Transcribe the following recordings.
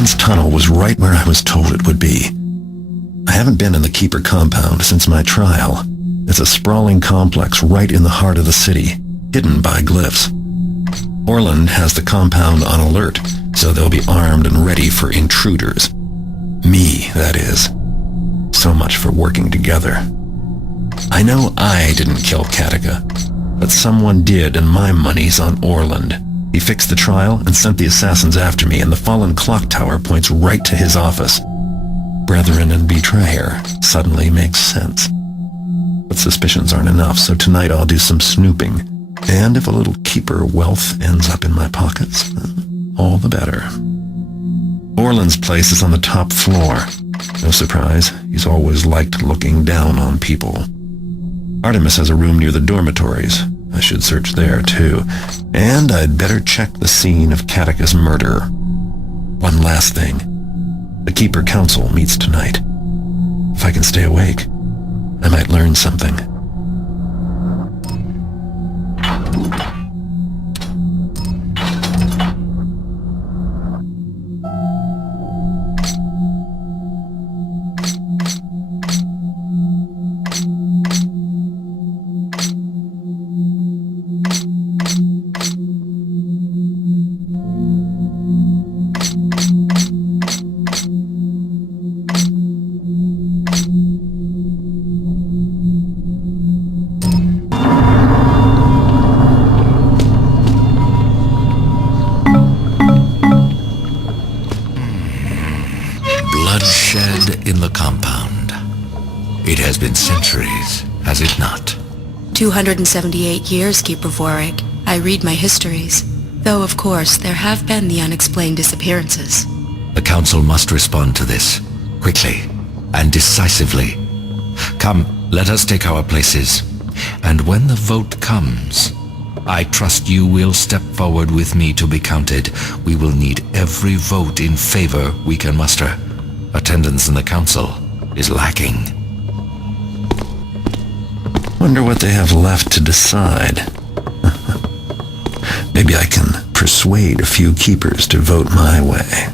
Orland's tunnel was right where I was told it would be. I haven't been in the Keeper compound since my trial. It's a sprawling complex right in the heart of the city, hidden by glyphs. Orland has the compound on alert, so they'll be armed and ready for intruders. Me, that is. So much for working together. I know I didn't kill Katika, but someone did, and my money's on Orland. He fixed the trial and sent the assassins after me, and the fallen clock tower points right to his office. Brethren and betrayer suddenly makes sense. But suspicions aren't enough, so tonight I'll do some snooping. And if a little Keeper wealth ends up in my pockets, all the better. Orland's place is on the top floor. No surprise, he's always liked looking down on people. Artemis has a room near the dormitories. I should search there, too. And I'd better check the scene of Katika's murder. One last thing. The Keeper Council meets tonight. If I can stay awake, I might learn something. In the compound. It has been centuries, has it not? 278 years, Keeper Vorik. I read my histories. Though, of course, there have been the unexplained disappearances. The Council must respond to this, quickly and decisively. Come, let us take our places. And when the vote comes, I trust you will step forward with me to be counted. We will need every vote in favor we can muster. Attendance in the council is lacking. Wonder what they have left to decide. Maybe I can persuade a few keepers to vote my way.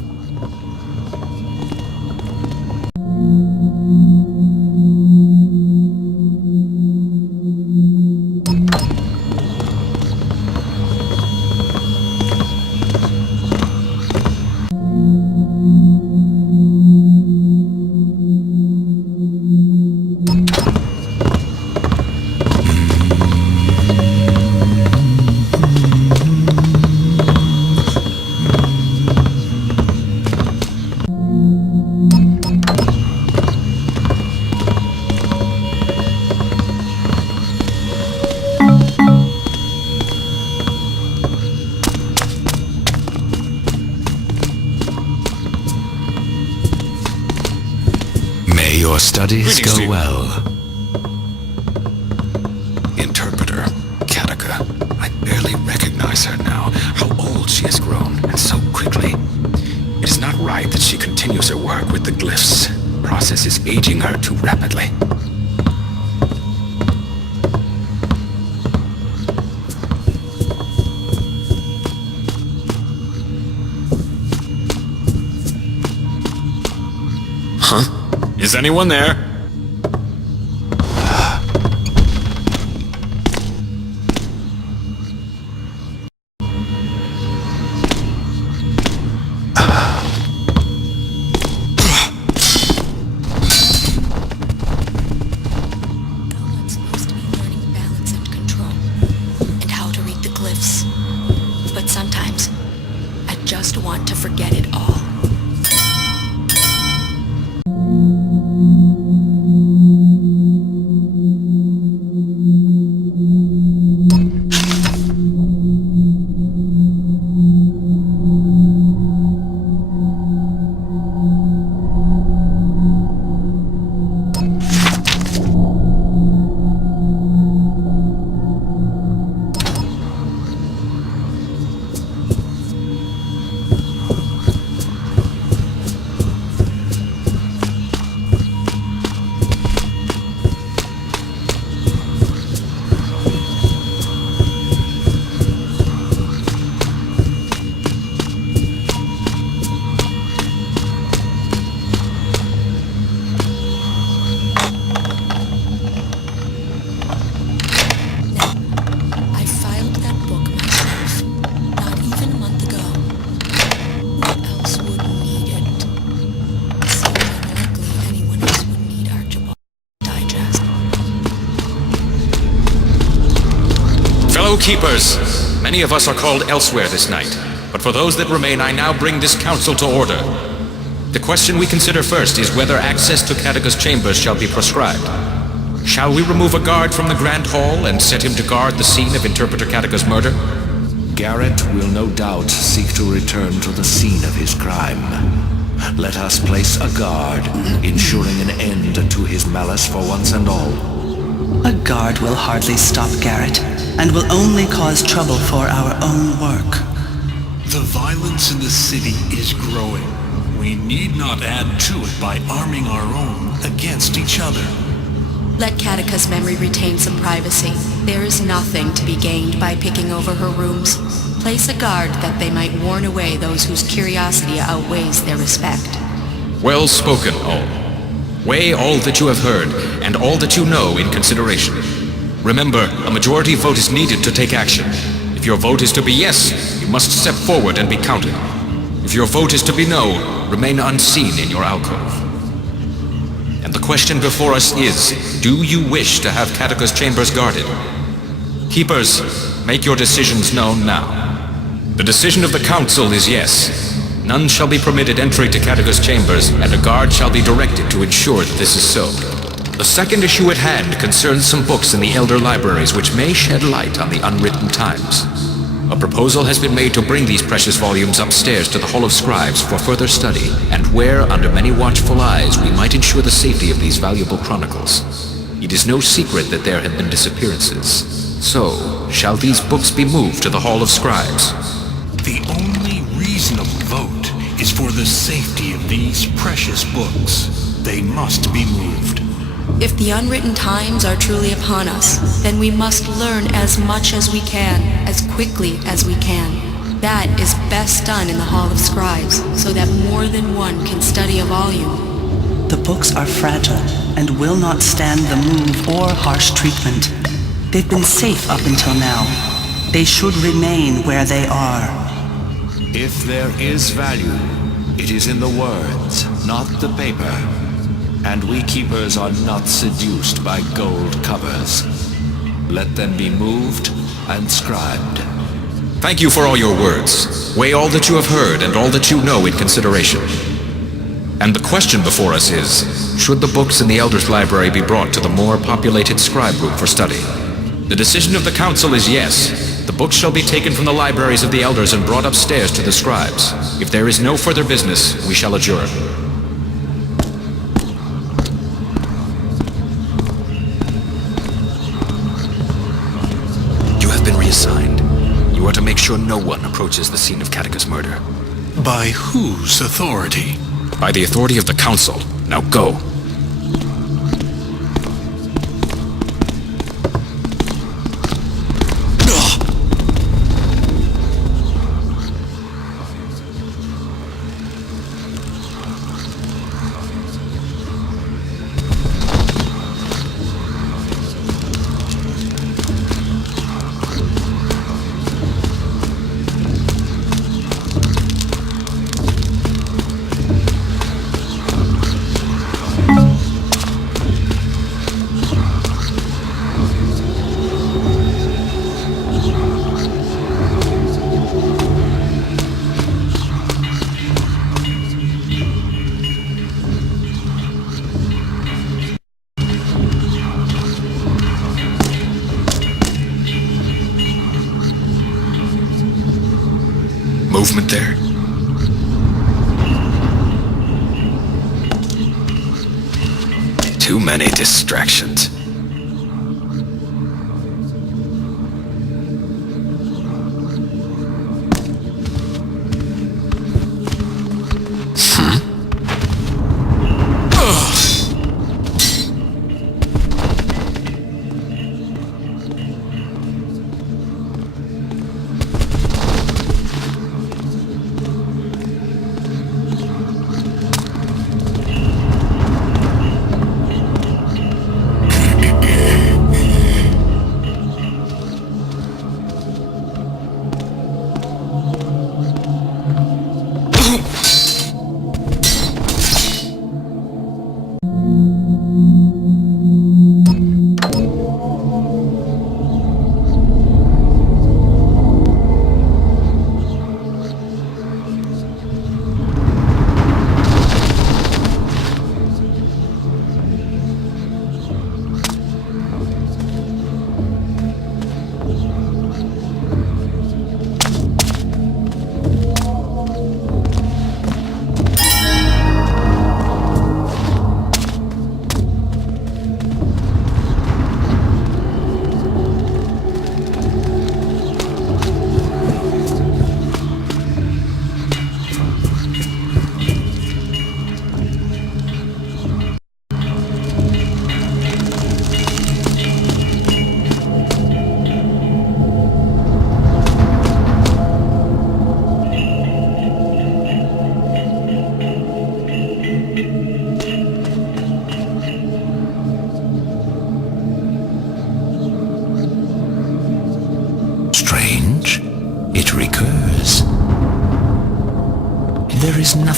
Your studies go well. Interpreter, Katika. I barely recognize her now. How old she has grown, and so quickly. It is not right that she continues her work with the glyphs. The process is aging her too rapidly. Huh? Is anyone there? But sometimes, I just want to forget it all. Know, keepers, many of us are called elsewhere this night, but for those that remain, I now bring this council to order. The question we consider first is whether access to Catechus' chambers shall be prescribed. Shall we remove a guard from the Grand Hall and set him to guard the scene of Interpreter Catechus' murder? Garrett will no doubt seek to return to the scene of his crime. Let us place a guard, ensuring an end to his malice for once and all. A guard will hardly stop Garrett, and will only cause trouble for our own work. The violence in the city is growing. We need not add to it by arming our own against each other. Let Catechus' memory retain some privacy. There is nothing to be gained by picking over her rooms. Place a guard that they might warn away those whose curiosity outweighs their respect. Well spoken, all. Weigh all that you have heard, and all that you know in consideration. Remember, a majority vote is needed to take action. If your vote is to be yes, you must step forward and be counted. If your vote is to be no, remain unseen in your alcove. And the question before us is, do you wish to have Catechus' chambers guarded? Keepers, make your decisions known now. The decision of the council is yes. None shall be permitted entry to Catechus' chambers, and a guard shall be directed to ensure that this is so. The second issue at hand concerns some books in the elder libraries which may shed light on the unwritten times. A proposal has been made to bring these precious volumes upstairs to the Hall of Scribes for further study, and where, under many watchful eyes, we might ensure the safety of these valuable chronicles. It is no secret that there have been disappearances. So, shall these books be moved to the Hall of Scribes? The only reasonable vote is for the safety of these precious books. They must be moved. If the unwritten times are truly upon us, then we must learn as much as we can, as quickly as we can. That is best done in the Hall of Scribes, so that more than one can study a volume. The books are fragile, and will not stand the move or harsh treatment. They've been safe up until now. They should remain where they are. If there is value, it is in the words, not the paper. And we keepers are not seduced by gold covers. Let them be moved and scribed. Thank you for all your words. Weigh all that you have heard and all that you know in consideration. And the question before us is, should the books in the Elders' Library be brought to the more populated scribe room for study? The decision of the council is yes. The books shall be taken from the libraries of the elders and brought upstairs to the scribes. If there is no further business, we shall adjourn. You have been reassigned. You are to make sure no one approaches the scene of Catechus' murder. By whose authority? By the authority of the council. Now go. Movement there. Too many distractions.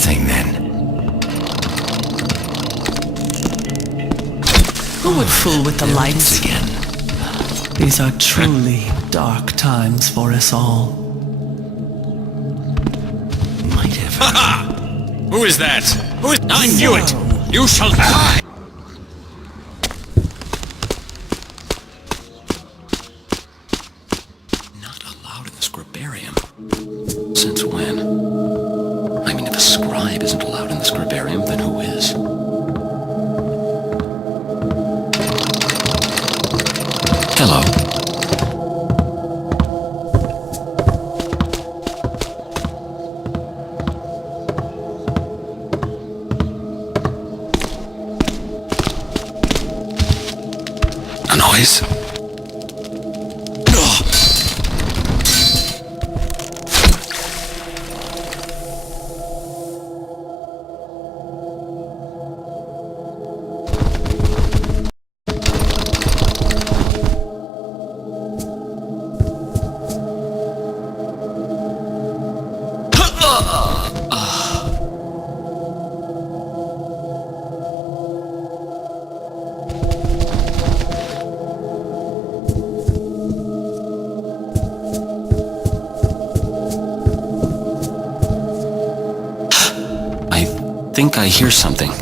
nothing then. Who would fool with the There it lights? is again. These are truly dark times for us all. Might have. Who is that? Who is... I knew it! You shall die! Not allowed in the scribarium. Since when? I mean, if a scribe isn't allowed in the scribarium, then who is? Hello. A noise? I think I hear something.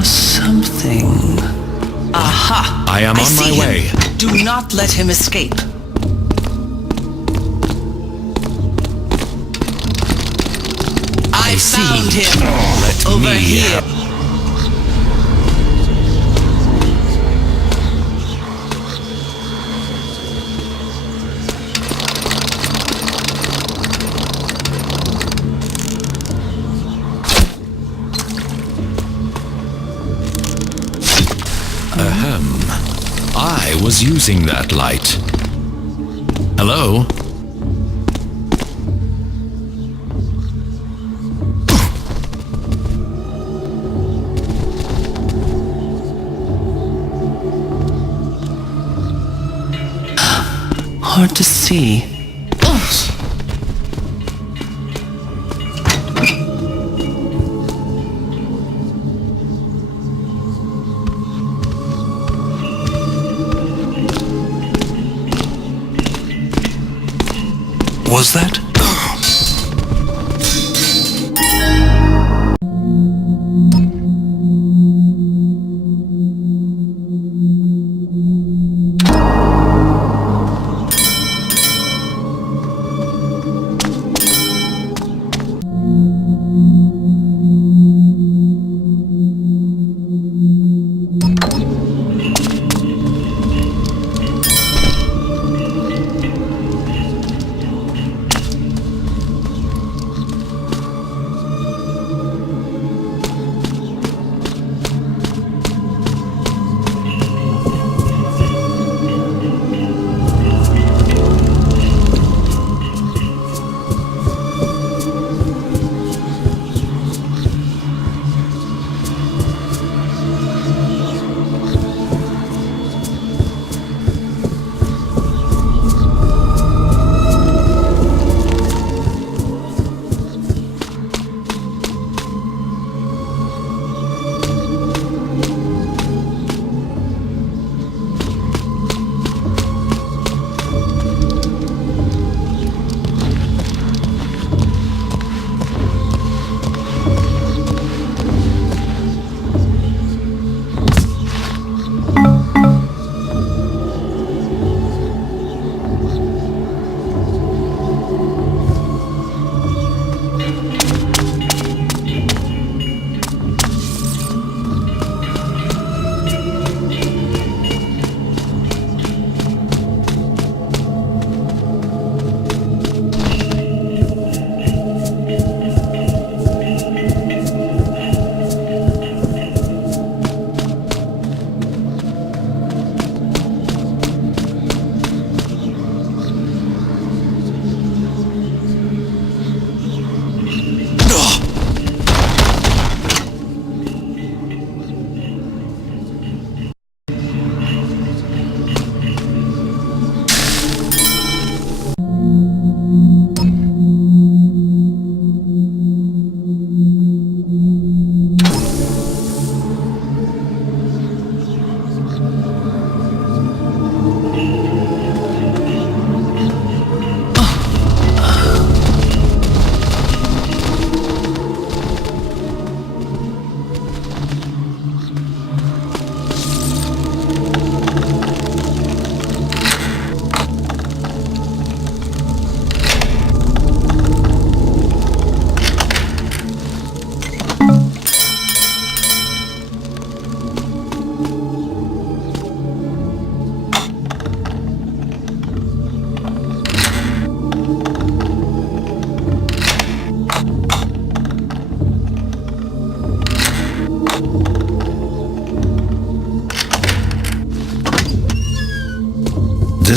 Something. Aha! I am on my see way. him. Do not let him escape. I found him. Let Over me here. I was using that light. Hello? Hard to see. Was that?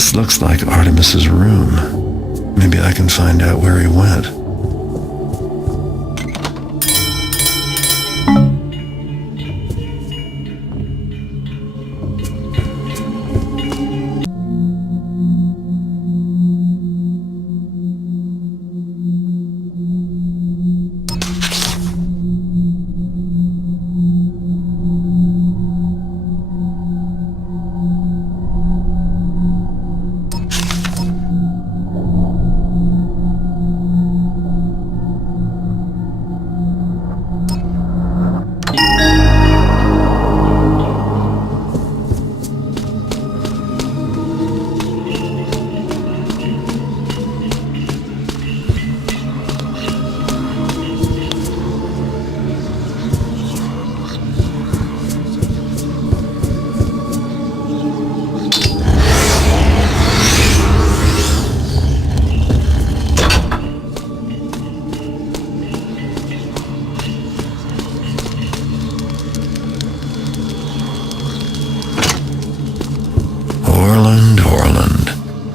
This looks like Artemis's room. Maybe I can find out where he went.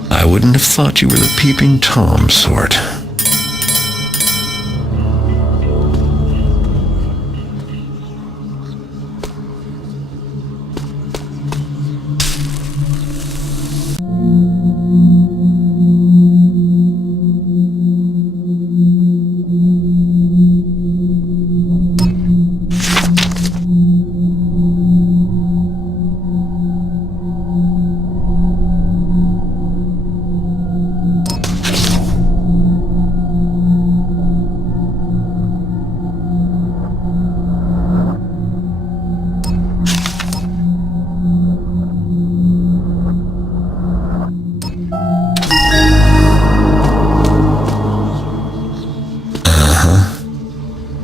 I wouldn't have thought you were the peeping Tom sort.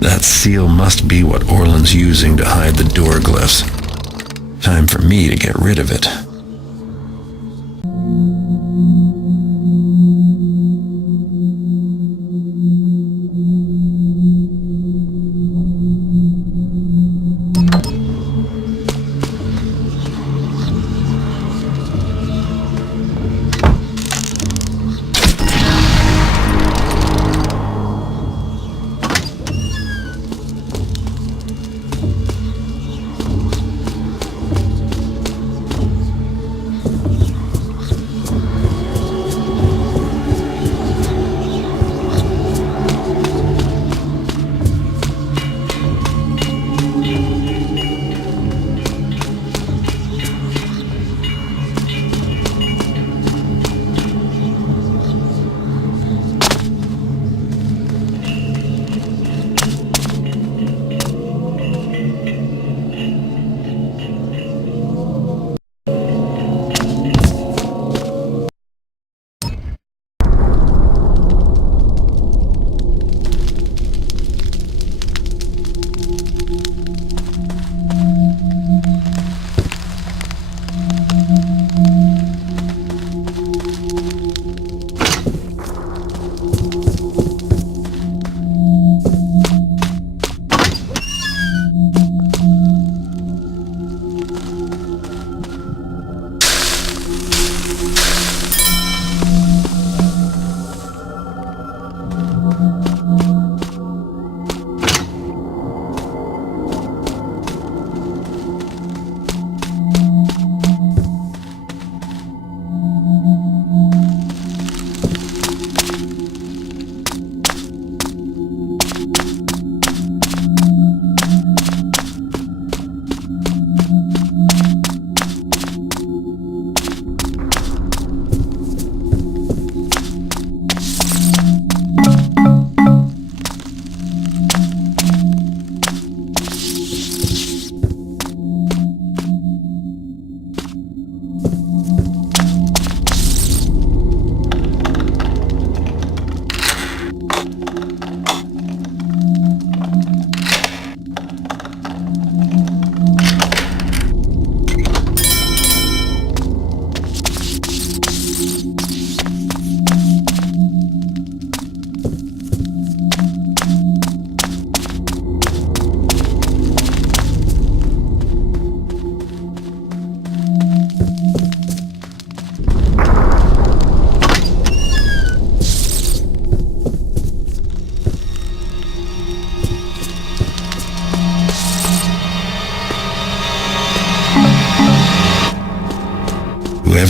That seal must be what Orland's using to hide the door glyphs. Time for me to get rid of it.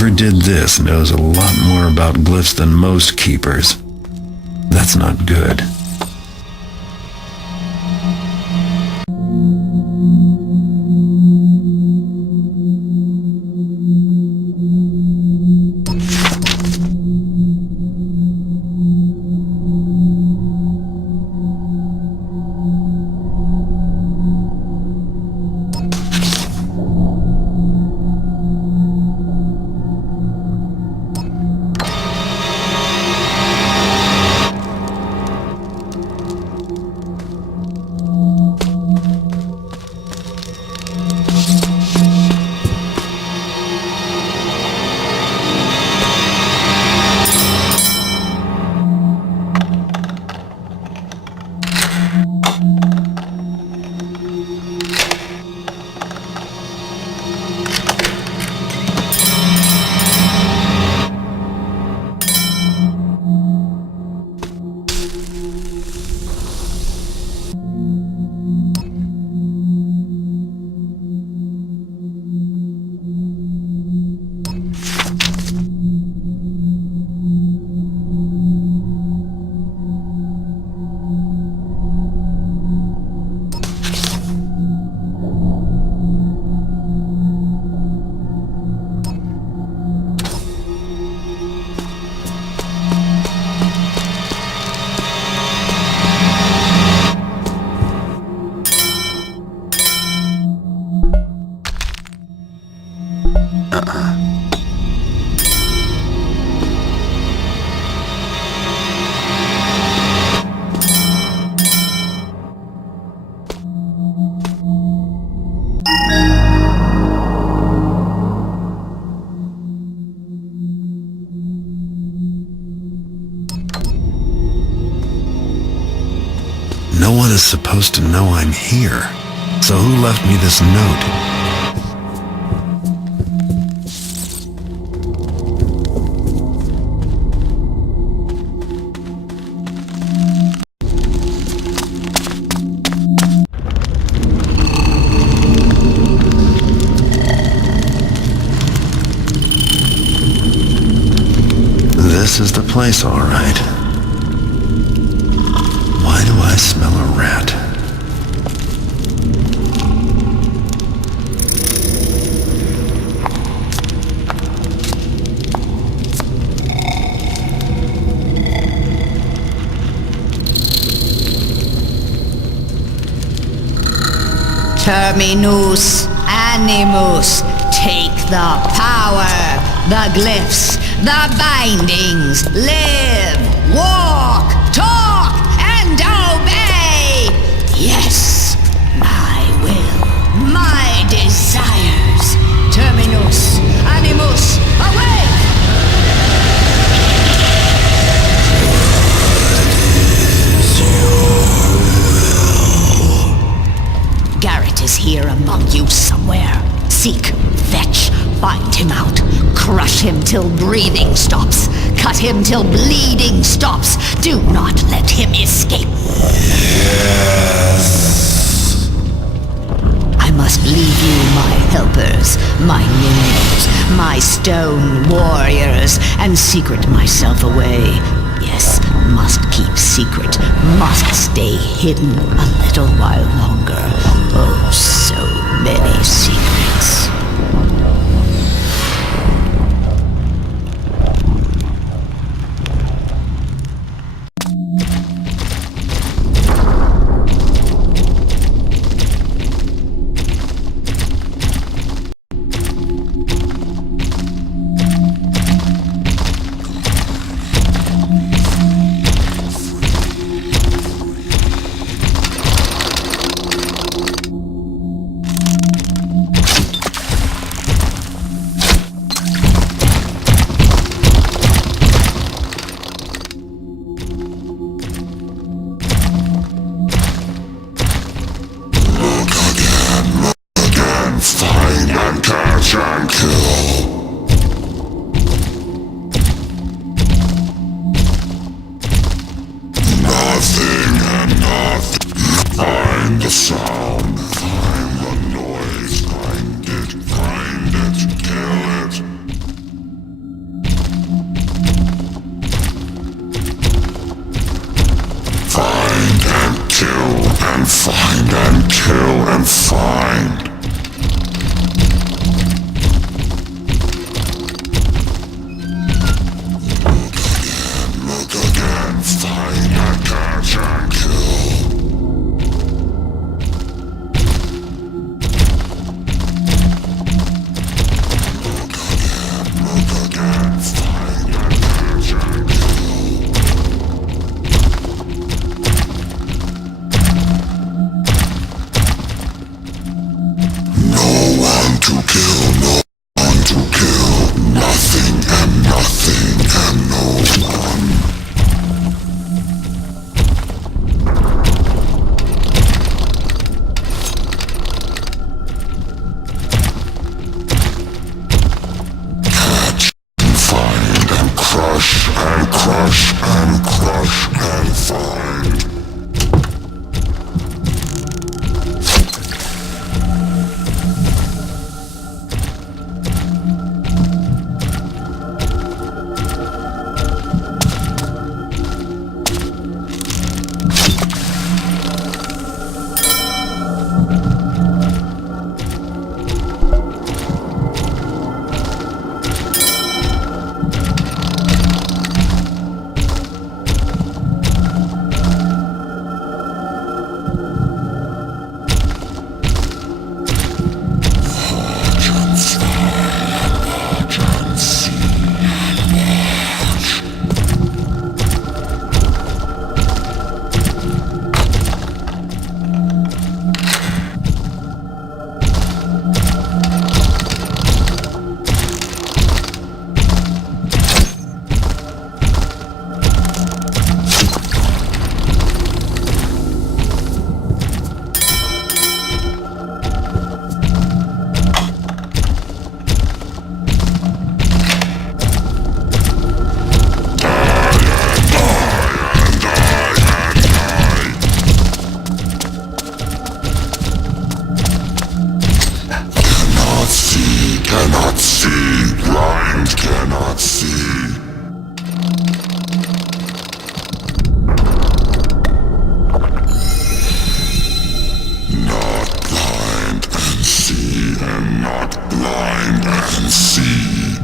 Whoever did this knows a lot more about glyphs than most keepers. That's not good. No one is supposed to know I'm here. So who left me this note? This is the place, all right. Why do I smell a rat? Terminus animus, take the power, the glyphs, the bindings, live, walk, talk, and obey! Yes, my will, my desires. Terminus animus, awake! Garrett is here among you somewhere. Seek, fetch, find him out. Crush him till breathing stops. Cut him till bleeding stops. Do not let him escape. Yes. I must leave you my helpers, my minions, my stone warriors, and secret myself away. Yes, must keep secret, must stay hidden a little while longer. Oh, so many secrets. Find the noise, find it, kill it. 「 Garrett is here among you somewhere. Seek, fetch, find him out. Crush him till breathing stops. Cut him till bleeding stops. Do not let him escape. 'Cause 'I'm 'Find the sound, find the noise, find it, grind it, kill it. Find and kill and find. Look again, find and catch and kill. Look again, find and catch and kill. No one to kill, no one to kill. Nothing and nothing and no one. Catch and find and crush and crush and crush and find. Cannot see, blind cannot see. Not blind and see, and not blind and see.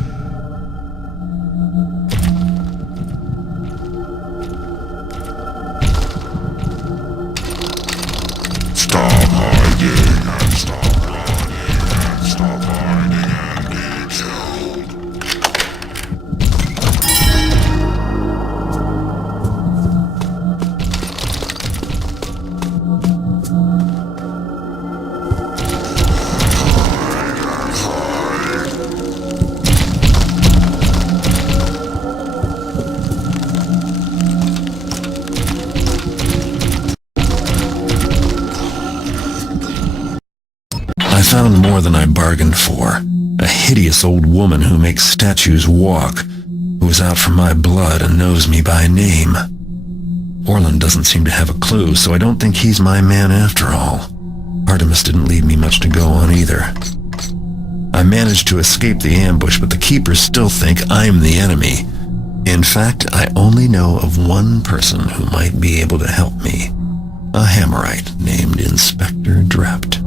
Stop hiding and stop running and stop hiding and be killed. I found more than I bargained for. A hideous old woman who makes statues walk, who is out for my blood and knows me by name. Orland doesn't seem to have a clue, so I don't think he's my man after all. Artemis didn't leave me much to go on either. I managed to escape the ambush, but the keepers still think I'm the enemy. In fact, I only know of one person who might be able to help me. A Hammerite named Inspector Drept.